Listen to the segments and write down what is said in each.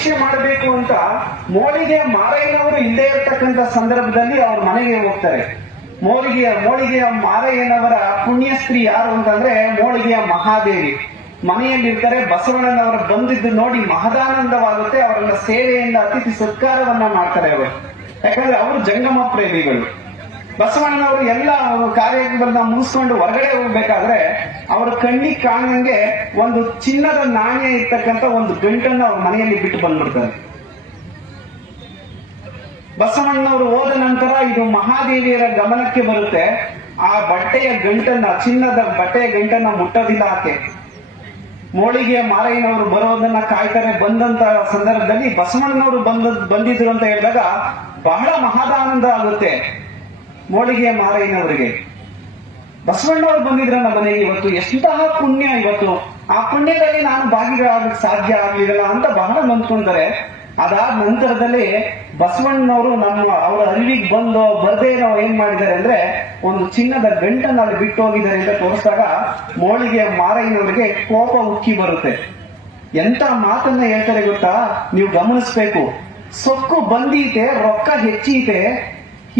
ಪರೀಕ್ಷೆ ಮಾಡಬೇಕು ಅಂತ ಮೋಳಿಗೆ ಮಾರಯ್ಯನವರು ಇಲ್ಲದೆ ಇರತಕ್ಕಂತ ಸಂದರ್ಭದಲ್ಲಿ ಅವ್ರ ಮನೆಗೆ ಹೋಗ್ತಾರೆ. ಮೋಳಿಗೆಯ ಮಾರಯ್ಯನವರ ಪುಣ್ಯ ಸ್ತ್ರೀ ಯಾರು ಅಂತಂದ್ರೆ ಮೋಳಿಗೆಯ ಮಹಾದೇವಿ ಮನೆಯಲ್ಲಿರ್ತಾರೆ. ಬಸವಣ್ಣನವರ ಬಂದಿದ್ದು ನೋಡಿ ಮಹದಾನಂದವಾಗುತ್ತೆ. ಅವರನ್ನ ಸೇವೆಯಿಂದ ಅತಿಥಿ ಸತ್ಕಾರವನ್ನ ಮಾಡ್ತಾರೆ ಅವರು. ಯಾಕಂದ್ರೆ ಅವರು ಜಂಗಮ ಪ್ರೇಮಿಗಳು. ಬಸವಣ್ಣನವರು ಎಲ್ಲ ಕಾರ್ಯಕ್ರಮಗಳನ್ನ ಮುಗಿಸ್ಕೊಂಡು ಹೊರಗಡೆ ಹೋಗ್ಬೇಕಾದ್ರೆ ಅವರ ಕಣ್ಣಿಗೆ ಕಾಣಂಗೆ ಒಂದು ಚಿನ್ನದ ನಾಣ್ಯ ಇರ್ತಕ್ಕಂಥ ಒಂದು ಗಂಟನ್ನು ಅವ್ರ ಮನೆಯಲ್ಲಿ ಬಿಟ್ಟು ಬಂದ್ಬಿಡ್ತಾರೆ. ಬಸವಣ್ಣನವರು ಹೋದ ನಂತರ ಇದು ಮಹಾದೇವಿಯರ ಗಮನಕ್ಕೆ ಬರುತ್ತೆ. ಆ ಚಿನ್ನದ ಬಟ್ಟೆಯ ಗಂಟನ್ನ ಮುಟ್ಟೋದಿಲ್ಲ ಆಕೆ. ಮೋಳಿಗೆಯ ಮಾರಯ್ಯನವರು ಬರೋದನ್ನ ಕಾಯ್ತಾರೆ. ಬಂದಂತ ಸಂದರ್ಭದಲ್ಲಿ ಬಸವಣ್ಣನವರು ಬಂದಿದ್ರು ಅಂತ ಹೇಳಿದಾಗ ಬಹಳ ಮಹದಾನಂದ ಆಗುತ್ತೆ ಮೋಳಿಗೆಯ ಮಾರಯ್ಯನವರಿಗೆ. ಬಸವಣ್ಣವ್ರು ಬಂದಿದ್ರ ನಮ್ಮ ಮನೆಗೆ ಇವತ್ತು ಎಂತಹ ಪುಣ್ಯ, ಇವತ್ತು ಆ ಪುಣ್ಯದಲ್ಲಿ ನಾನು ಭಾಗಿಗಳಾಗಕ್ಕೆ ಸಾಧ್ಯ ಆಗ್ಲಿಲ್ಲ ಅಂತ ಬಹಳ ನಂಬ್ಕೊಂತಾರೆ. ಅದಾದ ನಂತರದಲ್ಲಿ ಬಸವಣ್ಣನವರು ಅವರ ಅರಿವಿಗೆ ಬರ್ದೇನೋ ಏನ್ ಮಾಡಿದ್ದಾರೆ ಅಂದ್ರೆ ಒಂದು ಚಿನ್ನದ ಗಂಟನ್ನು ಅಲ್ಲಿ ಬಿಟ್ಟು ಹೋಗಿದ್ದಾರೆ ಅಂತ ತೋರಿಸಿದಾಗ ಮೋಳಿಗೆಯ ಮಾರಯ್ಯನವರಿಗೆ ಕೋಪ ಉಕ್ಕಿ ಬರುತ್ತೆ. ಎಂತ ಮಾತನ್ನ ಹೇಳ್ತಾರೆ ಗೊತ್ತಾ, ನೀವು ಗಮನಿಸ್ಬೇಕು. ಸೊಕ್ಕು ಬಂದೀತೆ, ರೊಕ್ಕ ಹೆಚ್ಚೀತೆ,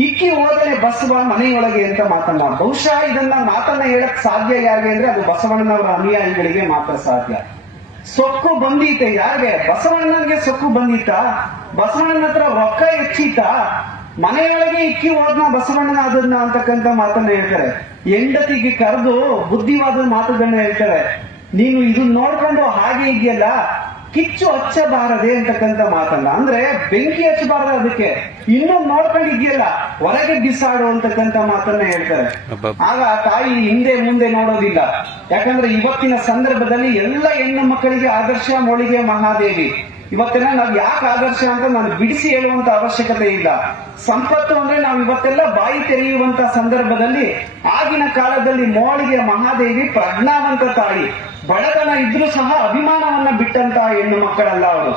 ಇಕ್ಕಿ ಹೋದರೆ ಬಸವ ಮನೆಯೊಳಗೆ ಅಂತ ಮಾತನ್ನ. ಬಹುಶಃ ಇದನ್ನ ಮಾತನ್ನ ಹೇಳಕ್ ಸಾಧ್ಯ ಯಾರಿಗೆ ಅಂದ್ರೆ ಅದು ಬಸವಣ್ಣನವರ ಅನುಯಾಯಿಗಳಿಗೆ ಮಾತ್ರ ಸಾಧ್ಯ. ಸೊಕ್ಕು ಬಂದೀತೆ ಯಾರಿಗೆ? ಬಸವಣ್ಣನಿಗೆ ಸೊಕ್ಕು ಬಂದೀತ, ಬಸವಣ್ಣನ ಹತ್ರ ರೊಕ್ಕ ಹೆಚ್ಚೀತ, ಮನೆಯೊಳಗೆ ಇಕ್ಕಿ ಹೋದ್ನ ಬಸವಣ್ಣನ ಅದನ್ನ ಅಂತಕ್ಕಂಥ ಮಾತನ್ನ ಹೇಳ್ತಾರೆ. ಹೆಂಡತಿಗೆ ಕರೆದು ಬುದ್ಧಿವಾದ ಮಾತುಗಳನ್ನ ಹೇಳ್ತಾರೆ. ನೀನು ಇದನ್ನ ನೋಡ್ಕೊಂಡು ಹಾಗೆ ಇದೆಯಲ್ಲ, ಕಿಚ್ಚು ಹಚ್ಚಬಾರದೆ ಅಂತಕ್ಕಂಥ ಮಾತಲ್ಲ. ಅಂದ್ರೆ ಬೆಂಕಿ ಹಚ್ಚಬಾರದು, ಅದಕ್ಕೆ ಇನ್ನೂ ನೋಡ್ಕೊಂಡಿದ್ಯಲ್ಲ ಹೊರಗೆ ಬಿಸಾಡು ಅಂತಕ್ಕಂಥ ಮಾತನ್ನ ಹೇಳ್ತಾರೆ. ಆಗ ತಾಯಿ ಹಿಂದೆ ಮುಂದೆ ನೋಡೋದಿಲ್ಲ. ಯಾಕಂದ್ರೆ ಇವತ್ತಿನ ಸಂದರ್ಭದಲ್ಲಿ ಎಲ್ಲ ಹೆಣ್ಣು ಮಕ್ಕಳಿಗೆ ಆದರ್ಶ ಮೋಳಿಗೆ ಮಹಾದೇವಿ. ಇವತ್ತೆಲ್ಲ ನಾವ್ ಯಾಕೆ ಆದರ್ಶ ಅಂತ ನಾನು ಬಿಡಿಸಿ ಹೇಳುವಂತ ಅವಶ್ಯಕತೆ ಇಲ್ಲ. ಸಂಪತ್ತು ಅಂದ್ರೆ ನಾವು ಇವತ್ತೆಲ್ಲ ಬಾಯಿ ತೆರೆಯುವಂತ ಸಂದರ್ಭದಲ್ಲಿ ಆಗಿನ ಕಾಲದಲ್ಲಿ ಮೋಳಿಗೆ ಮಹಾದೇವಿ ಪ್ರಜ್ಞಾವಂತ ತಾಯಿ. ಬಡತನ ಇದ್ರೂ ಸಹ ಅಭಿಮಾನವನ್ನ ಬಿಟ್ಟಂತ ಹೆಣ್ಣು ಮಕ್ಕಳಲ್ಲ ಅವರು.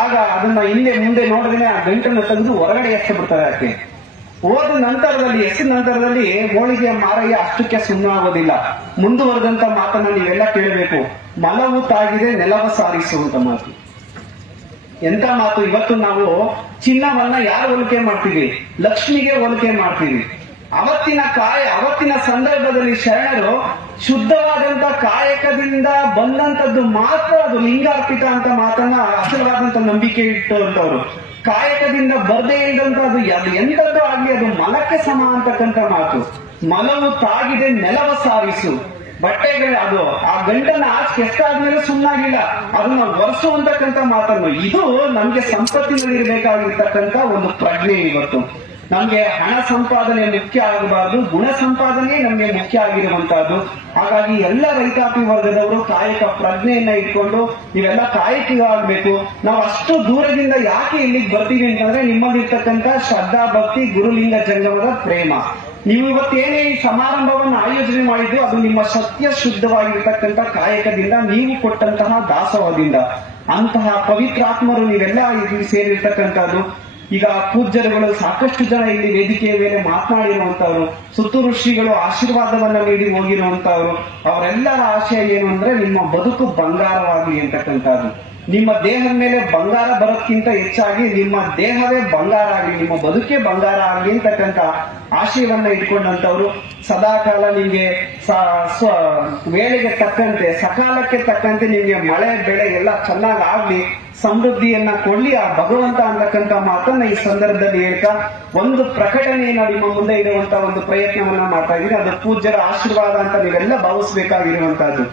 ಆಗ ಅದನ್ನ ಹಿಂದೆ ಮುಂದೆ ನೋಡಿದ್ರೆ ಆ ಗಂಟನ್ನು ತೆಗೆದು ಹೊರಗಡೆ ಎಸ್ತು ಬಿಡ್ತಾರೆ. ಆಕೆ ಹೋದ ನಂತರದಲ್ಲಿ ಮೋಳಿಗೆ ಮಾರಯ್ಯ ಅಷ್ಟಕ್ಕೆ ಸುಮ್ಮನಾಗೋದಿಲ್ಲ. ಮುಂದುವರೆದಂತ ಮಾತನ್ನ ನೀವೆಲ್ಲ ಕೇಳಬೇಕು. ಮಲವು ತಾಗಿದೆ ನೆಲವ ಸಾರಿಸುವಂತ ಮಾತು. ಎಂತ ಮಾತು! ಇವತ್ತು ನಾವು ಚಿನ್ನವನ್ನ ಯಾರು ಹೋಲಿಕೆ ಮಾಡ್ತೀವಿ? ಲಕ್ಷ್ಮಿಗೆ ಹೋಲಿಕೆ ಮಾಡ್ತೀವಿ. ಅವತ್ತಿನ ಸಂದರ್ಭದಲ್ಲಿ ಶರಣರು ಶುದ್ಧವಾದಂತ ಕಾಯಕದಿಂದ ಬಂದಂತದ್ದು ಮಾತ್ರ ಅದು ಲಿಂಗಾರ್ಪಿತ ಅಂತ ಮಾತನ್ನ ಅಸಲವಾದಂತ ನಂಬಿಕೆ ಇಟ್ಟಂತವ್ರು. ಕಾಯಕದಿಂದ ಬರ್ದೇ ಇದ್ದಂತ ಅದು ಎಂತದ್ದು ಆಗ್ಲಿ ಅದು ಮಲಕ್ಕೆ ಸಮ ಅಂತಕ್ಕಂಥ ಮಾತು. ಮಲವು ತಾಗಿದೆ ನೆಲವ ಸಾರಿಸು. ಬಟ್ಟೆಗಳು ಅದು ಆ ಗಂಟನ್ನ ಆಚೆ ಎಷ್ಟಾದ್ಮೇಲೆ ಸುಮ್ಮನಾಗಿಲ್ಲ, ಅದನ್ನ ಒರೆಸುವಂತಕ್ಕಂಥ ಮಾತನ್ನು. ಇದು ನಮ್ಗೆ ಸಂಪತ್ತಿನಲ್ಲಿ ಇರಬೇಕಾಗಿರ್ತಕ್ಕಂಥ ಒಂದು ಪ್ರಜ್ಞೆ. ಇವತ್ತು ನಮ್ಗೆ ಹಣ ಸಂಪಾದನೆ ಮುಖ್ಯ ಆಗಬಾರ್ದು, ಗುಣ ಸಂಪಾದನೆ ನಮ್ಗೆ ಮುಖ್ಯ ಆಗಿರುವಂತಹದ್ದು. ಹಾಗಾಗಿ ಎಲ್ಲ ರೈತಾಪಿ ವರ್ಗದವರು ಕಾಯಕ ಪ್ರಜ್ಞೆಯನ್ನ ಇಟ್ಕೊಂಡು ನೀವೆಲ್ಲ ಕಾಯಕಿಗಾಗಬೇಕು. ನಾವು ಅಷ್ಟು ದೂರದಿಂದ ಯಾಕೆ ಇಲ್ಲಿಗೆ ಬರ್ತೀವಿ ಅಂತಂದ್ರೆ ನಿಮ್ಮಲ್ಲಿರ್ತಕ್ಕಂಥ ಶ್ರದ್ಧಾ ಭಕ್ತಿ ಗುರುಲಿಂಗ ಜಂಗಮದ ಪ್ರೇಮ. ನೀವು ಇವತ್ತೇನೇ ಈ ಸಮಾರಂಭವನ್ನು ಆಯೋಜನೆ ಮಾಡಿದ್ದು ಅದು ನಿಮ್ಮ ಸತ್ಯ ಶುದ್ಧವಾಗಿರ್ತಕ್ಕಂಥ ಕಾಯಕದಿಂದ, ನೀವು ಕೊಟ್ಟಂತಹ ದಾಸೋಹದಿಂದ. ಅಂತಹ ಪವಿತ್ರಾತ್ಮರು ನೀವೆಲ್ಲ ಇಲ್ಲಿ ಸೇರಿರ್ತಕ್ಕಂಥದ್ದು. ಈಗ ಪೂಜ್ಯರುಗಳು ಸಾಕಷ್ಟು ಜನ ಇಲ್ಲಿ ವೇದಿಕೆಯ ಮೇಲೆ ಮಾತನಾಡಿರುವಂತವ್ರು, ಸುತ್ತೂರು ಶ್ರೀಗಳು ಆಶೀರ್ವಾದವನ್ನ ನೀಡಿ ಹೋಗಿರುವಂತವ್ರು. ಅವರೆಲ್ಲರ ಆಶಯ ಏನು ಅಂದ್ರೆ ನಿಮ್ಮ ಬದುಕು ಬಂಗಾರವಾಗಲಿ ಅಂತಕ್ಕಂಥದ್ದು. ನಿಮ್ಮ ದೇಹದ ಮೇಲೆ ಬಂಗಾರ ಬರೋಕ್ಕಿಂತ ಹೆಚ್ಚಾಗಿ ನಿಮ್ಮ ದೇಹವೇ ಬಂಗಾರ ಆಗಲಿ, ನಿಮ್ಮ ಬದುಕೇ ಬಂಗಾರ ಆಗಲಿ ಅಂತಕ್ಕಂಥ ಆಶಯವನ್ನ ಇಟ್ಕೊಂಡಂತವ್ರು. ಸದಾಕಾಲ ನಿಮ್ಗೆ ವೇಳೆಗೆ ತಕ್ಕಂತೆ, ಸಕಾಲಕ್ಕೆ ತಕ್ಕಂತೆ ನಿಮ್ಗೆ ಮಳೆ ಬೆಳೆ ಎಲ್ಲ ಚೆನ್ನಾಗಿ ಆಗ್ಲಿ, ಸಮೃದ್ಧಿಯನ್ನ ಕೊಡ್ಲಿ ಆ ಭಗವಂತ ಅಂತಕ್ಕಂಥ ಮಾತನ್ನ ಈ ಸಂದರ್ಭದಲ್ಲಿ ಹೇಳ್ತಾ ಒಂದು ಪ್ರಕಟಣೆಯನ್ನ ನಿಮ್ಮ ಮುಂದೆ ಇರುವಂತ ಒಂದು ಪ್ರಯತ್ನವನ್ನ ಮಾಡ್ತಾ ಇದ್ದೀನಿ. ಅದು ಪೂಜ್ಯರ ಆಶೀರ್ವಾದ ಅಂತ ನೀವೆಲ್ಲ ಭಾವಿಸಬೇಕಾಗಿರುವಂತಹದ್ದು.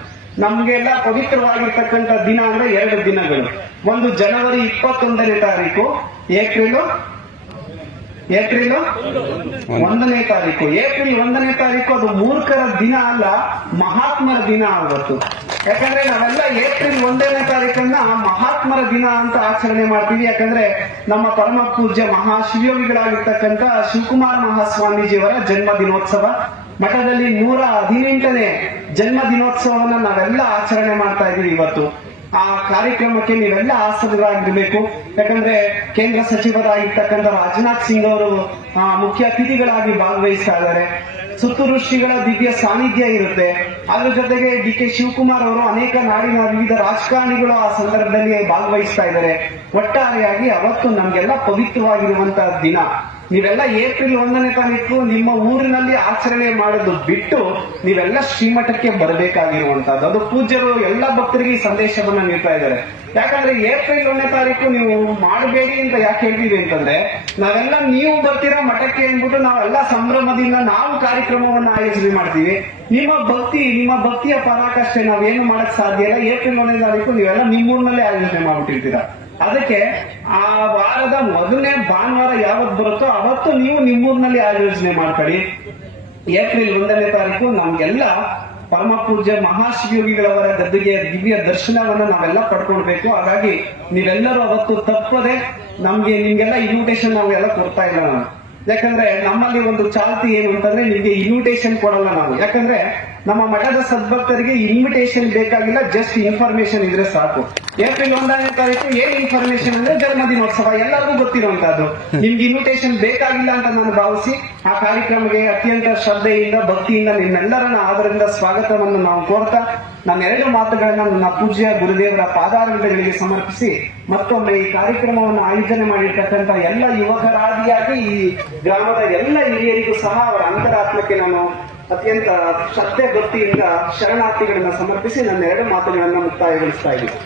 ನಮ್ಗೆಲ್ಲ ಪವಿತ್ರವಾಗಿರ್ತಕ್ಕಂಥ ದಿನ ಅಂದ್ರೆ 2 ದಿನಗಳು. ಒಂದು ಜನವರಿ 21ನೇ ತಾರೀಕು, ಏಪ್ರಿಲ್ 1ನೇ ತಾರೀಕು. ಏಪ್ರಿಲ್ 1ನೇ ತಾರೀಕು ಅದು ಮೂರ್ಖರ ದಿನ ಅಲ್ಲ, ಮಹಾತ್ಮರ ದಿನ ಆವತ್ತು. ಯಾಕಂದ್ರೆ ನಾವೆಲ್ಲ ಏಪ್ರಿಲ್ 1ನೇ ತಾರೀಕನ್ನ ಮಹಾತ್ಮರ ದಿನ ಅಂತ ಆಚರಣೆ ಮಾಡ್ತೀವಿ. ಯಾಕಂದ್ರೆ ನಮ್ಮ ಪರಮ ಪೂಜ್ಯ ಮಹಾಶಿವಯೋಗಿಗಳಾಗಿರ್ತಕ್ಕಂಥ ಶಿವಕುಮಾರ ಮಹಾಸ್ವಾಮೀಜಿಯವರ ಜನ್ಮ ದಿನೋತ್ಸವ. ಮಠದಲ್ಲಿ 118ನೇ ಜನ್ಮ ದಿನೋತ್ಸವವನ್ನ ನಾವೆಲ್ಲ ಆಚರಣೆ ಮಾಡ್ತಾ ಇದೀವಿ ಇವತ್ತು. ಆ ಕಾರ್ಯಕ್ರಮಕ್ಕೆ ನೀವೆಲ್ಲ ಆಸಕ್ತರಾಗಿರ್ಬೇಕು. ಯಾಕಂದ್ರೆ ಕೇಂದ್ರ ಸಚಿವರಾಗಿರ್ತಕ್ಕಂಥ ರಾಜನಾಥ್ ಸಿಂಗ್ ಅವರು ಮುಖ್ಯ ಅತಿಥಿಗಳಾಗಿ ಭಾಗವಹಿಸ್ತಾ ಇದ್ದಾರೆ. ಸುತ್ತೂರು ಶ್ರೀಗಳ ದಿವ್ಯ ಸಾನ್ನಿಧ್ಯ ಇರುತ್ತೆ. ಅದ್ರ ಜೊತೆಗೆ ಡಿ ಕೆ ಶಿವಕುಮಾರ್ ಅವರು ಅನೇಕ ನಾಡಿನ ವಿವಿಧ ರಾಜಕಾರಣಿಗಳು ಆ ಸಂದರ್ಭದಲ್ಲಿ ಭಾಗವಹಿಸ್ತಾ ಇದ್ದಾರೆ. ಒಟ್ಟಾರೆಯಾಗಿ ಅವತ್ತು ನಮ್ಗೆಲ್ಲ ಪವಿತ್ರವಾಗಿರುವಂತಹ ದಿನ. ನೀವೆಲ್ಲ ಏಪ್ರಿಲ್ 1ನೇ ತಾರೀಕು ನಿಮ್ಮ ಊರಿನಲ್ಲಿ ಆಚರಣೆ ಮಾಡೋದು ಬಿಟ್ಟು ನೀವೆಲ್ಲ ಶ್ರೀಮಠಕ್ಕೆ ಬರಬೇಕಾಗಿರುವಂತದ್ದು. ಅದು ಪೂಜ್ಯರು ಎಲ್ಲ ಭಕ್ತರಿಗೆ ಈ ಸಂದೇಶವನ್ನ ನೀಡ್ತಾ ಇದ್ದಾರೆ. ಯಾಕಂದ್ರೆ ಏಪ್ರಿಲ್ 1ನೇ ತಾರೀಕು ನೀವು ಮಾಡಬೇಡಿ ಅಂತ ಯಾಕೆ ಹೇಳ್ತೀವಿ ಅಂತಂದ್ರೆ, ನಾವೆಲ್ಲ ನೀವು ಬರ್ತೀರಾ ಮಠಕ್ಕೆ ಅಂದ್ಬಿಟ್ಟು ನಾವೆಲ್ಲ ಸಂಭ್ರಮದಿಂದ ನಾವು ಕಾರ್ಯಕ್ರಮವನ್ನ ಆಯೋಜನೆ ಮಾಡ್ತೀವಿ. ನಿಮ್ಮ ಭಕ್ತಿಯ ಪರಾಕಾಷ್ಠೆ ನಾವೇನು ಮಾಡಕ್ ಸಾಧ್ಯ ಇಲ್ಲ. ಏಪ್ರಿಲ್ 1ನೇ ತಾರೀಕು ನೀವೆಲ್ಲ ನಿಮ್ಮೂರಿನಲ್ಲೇ ಆಯೋಜನೆ ಮಾಡ್ಬಿಟ್ಟಿರ್ತೀರಾ. ಅದಕ್ಕೆ ಆ ವಾರದ ಮೊದಲನೇ ಭಾನುವಾರ ಯಾವತ್ತು ಬರುತ್ತೋ ಅವತ್ತು ನೀವು ನಿಮ್ಮೂರಿನಲ್ಲಿ ಆಯೋಜನೆ ಮಾಡ್ಕೊಳ್ಳಿ. ಏಪ್ರಿಲ್ 1ನೇ ತಾರೀಕು ನಮ್ಗೆಲ್ಲ ಪರಮ ಪೂಜ್ಯ ಮಹಾಶಿವಯೋಗಿಗಳವರ ಗದ್ದುಗೆಯ ದಿವ್ಯ ದರ್ಶನವನ್ನ ನಾವೆಲ್ಲ ಪಡ್ಕೊಳ್ಬೇಕು. ಹಾಗಾಗಿ ನೀವೆಲ್ಲರೂ ಅವತ್ತು ತಪ್ಪದೆ ನಿಮ್ಗೆಲ್ಲ ಇನ್ವಿಟೇಷನ್ ನಾವೆಲ್ಲ ಕೊಡ್ತಾ ಇಲ್ಲ ನಾನು. ಯಾಕಂದ್ರೆ ನಮ್ಮಲ್ಲಿ ಒಂದು ಚಾಲ್ತಿ ಏನು ಅಂತಂದ್ರೆ ನಿಮ್ಗೆ ಇನ್ವಿಟೇಷನ್ ಕೊಡಲ್ಲ ನಾವು. ಯಾಕಂದ್ರೆ ನಮ್ಮ ಮಠದ ಸದ್ಭಕ್ತರಿಗೆ ಇನ್ವಿಟೇಷನ್ ಬೇಕಾಗಿಲ್ಲ, ಜಸ್ಟ್ ಇನ್ಫಾರ್ಮೇಶನ್ ಇದ್ರೆ ಸಾಕು. ಏಪ್ರಿಲ್ 1ನೇ ತಾರೀಕು ಏನ್ ಇನ್ಫಾರ್ಮೇಶನ್ ಅಂದ್ರೆ ಜನ್ಮದಿನೋತ್ಸವ ಎಲ್ಲರಿಗೂ ಗೊತ್ತಿರುವಂತಹದ್ದು. ನಿಮ್ಗೆ ಇನ್ವಿಟೇಷನ್ ಬೇಕಾಗಿಲ್ಲ ಅಂತ ನಾನು ಭಾವಿಸಿ ಆ ಕಾರ್ಯಕ್ರಮಕ್ಕೆ ಅತ್ಯಂತ ಶ್ರದ್ಧೆಯಿಂದ ಭಕ್ತಿಯಿಂದ ನಿಮ್ಮೆಲ್ಲರನ್ನ ಆದರಿಂದ ಸ್ವಾಗತವನ್ನು ನಾವು ಕೋರ್ತಾ ನನ್ನ 2 ಮಾತುಗಳನ್ನ ನನ್ನ ಪೂಜ್ಯ ಗುರುದೇವರ ಪಾದಾರವಿಂದಗಳಿಗೆ ಸಮರ್ಪಿಸಿ ಮತ್ತೊಮ್ಮೆ ಈ ಕಾರ್ಯಕ್ರಮವನ್ನು ಆಯೋಜನೆ ಮಾಡಿರ್ತಕ್ಕಂಥ ಎಲ್ಲ ಯುವಕರಾದಿಯಾಗಿ ಈ ಗ್ರಾಮದ ಎಲ್ಲ ಹಿರಿಯರಿಗೂ ಸಹ ಅವರ ಅಂತರಾತ್ಮಕ್ಕೆ ನಾನು ಅತ್ಯಂತ ಶ್ರದ್ಧೆ ಭಕ್ತಿಯಿಂದ ಶರಣಾರ್ಥಿಗಳನ್ನ ಸಮರ್ಪಿಸಿ ನನ್ನ 2 ಮಾತುಗಳನ್ನ ಮುಕ್ತಾಯಗೊಳಿಸ್ತಾ ಇದ್ದೀನಿ.